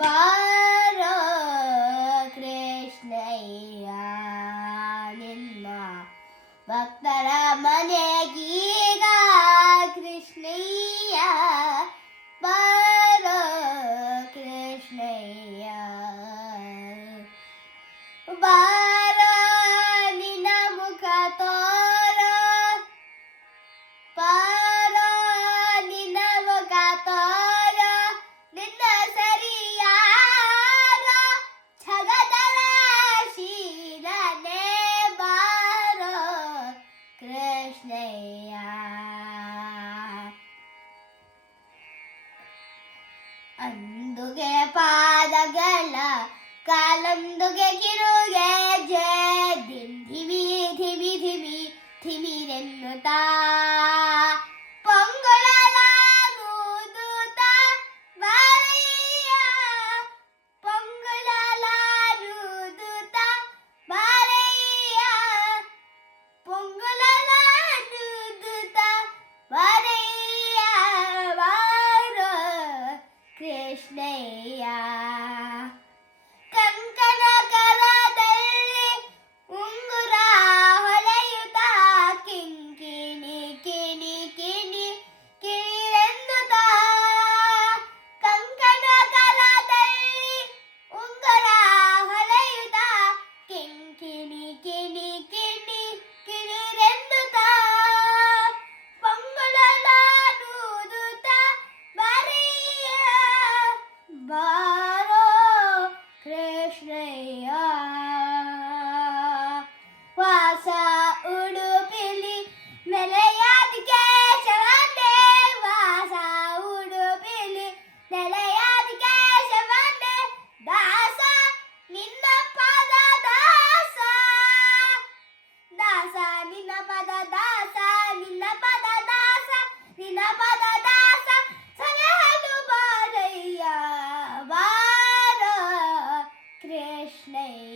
ಬಾರ ಕೃಷ್ಣಯ್ಯ ಭಕ್ತರ ಮನೆಗೀಗ ಕೃಷ್ಣಯ್ಯ ಬಾರ ಕೃಷ್ಣಯ್ಯ ಬಾ ಅಂದುಗೆ ಪಾದಗಳ ಕಾಲಂದುಗೆ ಕಿರುಗೆ ಜಯ ದಿನ್ ಧಿಮಿ ಧಿಮಿ ಧಿಮಿ ಧಿಮಿರೆನ್ನುತ್ತಾ snake.